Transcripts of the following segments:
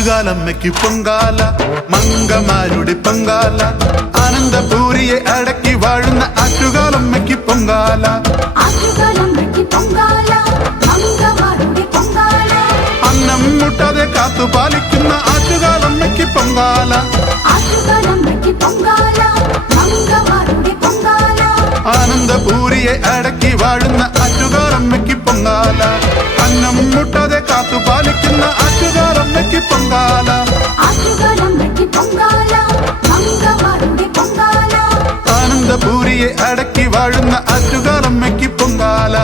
ആറ്റുകാലമ്മയ്ക്ക് പൊങ്കാല മംഗമാരുടെ പൊങ്കാല ആനന്ദപൂരിയെ അടക്കി വാഴുന്ന ആറ്റുകാലമ്മയ്ക്ക് പൊങ്കാല. അന്നം മുട്ടാതെ കാത്തു പാലിക്കുന്ന ആറ്റുകാലമ്മയ്ക്ക് പൊങ്കാല. ആനന്ദപൂരിയെ അടക്കി വാഴുന്ന ആറ്റുകാലമ്മയ്ക്ക് പൊങ്കാല. അന്നം മുട്ടാതെ കാത്തു പാലിക്കുന്ന ആറ്റുകാലമ്മയ്ക്ക് പൊങ്കാല. ആനന്ദപൂരിയെ അടക്കി വാഴുന്ന ആറ്റുകാലമ്മയ്ക്ക് പൊങ്കാല.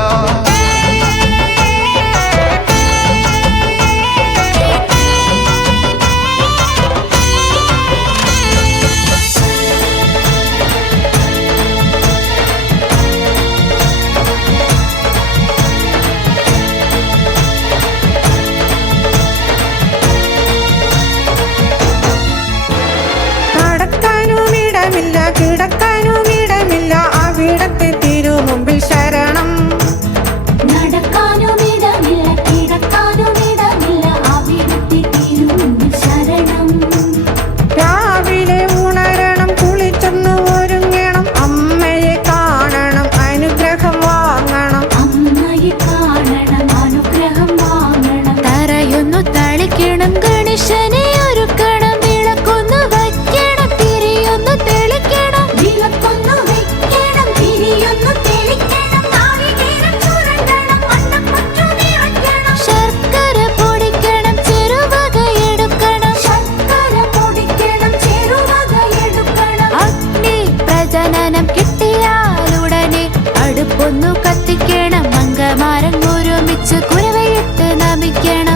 நினைக்கணும்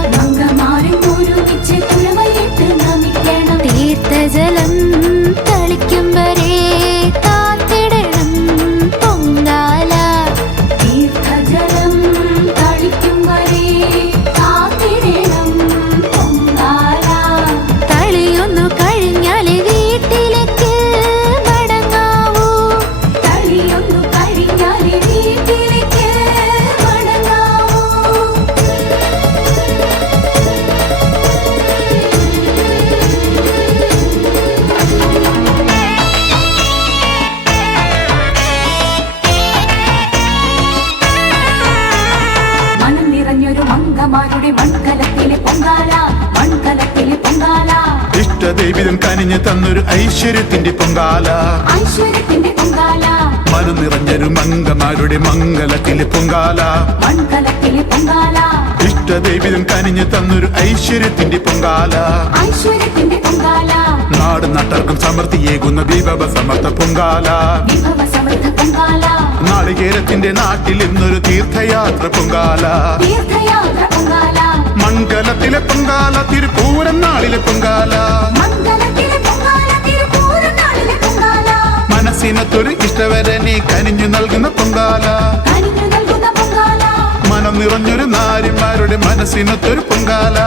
ഇഷ്ടദൈവിതം കനിഞ്ഞു തന്നൊരു ഐശ്വര്യത്തിന്റെ പൊങ്കാല. മനു നിറഞ്ഞൊരു മംഗമാരുടെ മംഗലത്തിലെ പൊങ്കാല. ഇഷ്ട ദൈവിതം ഇഷ്ടദൈവിതം കനിഞ്ഞു തന്നൊരു ഐശ്വര്യത്തിന്റെ പൊങ്കാല. നാട് നട്ടർക്കും സമൃദ്ധിയേകുന്ന വിഭവ സമർത്ഥ പൊങ്കാല. നാളികേരത്തിന്റെ നാട്ടിൽ ഇന്നൊരു തീർത്ഥയാത്ര പൊങ്കാല. തീർത്ഥയാത്ര പൊങ്കാല. മംഗലത്തിലെ പൊങ്കാല തിരുപ്പൂരം നാളിലെ പൊങ്കാല. മനസ്സിനത്തൊരു ഇഷ്ടവരെ നീ കനിഞ്ഞു നൽകുന്ന പൊങ്കാല. മനം നിറഞ്ഞൊരു നാരിമാരുടെ മനസ്സിനൊത്തൊരു പൊങ്കാല.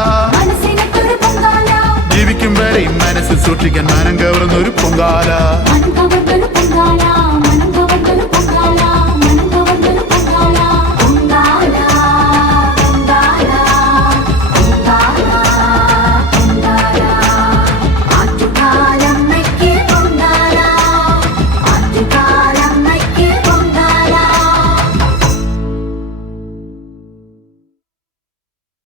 ജീവിക്കും വരെയും മനസ്സിൽ സൂക്ഷിക്കാൻ മനം കവർന്നൊരു പൊങ്കാല.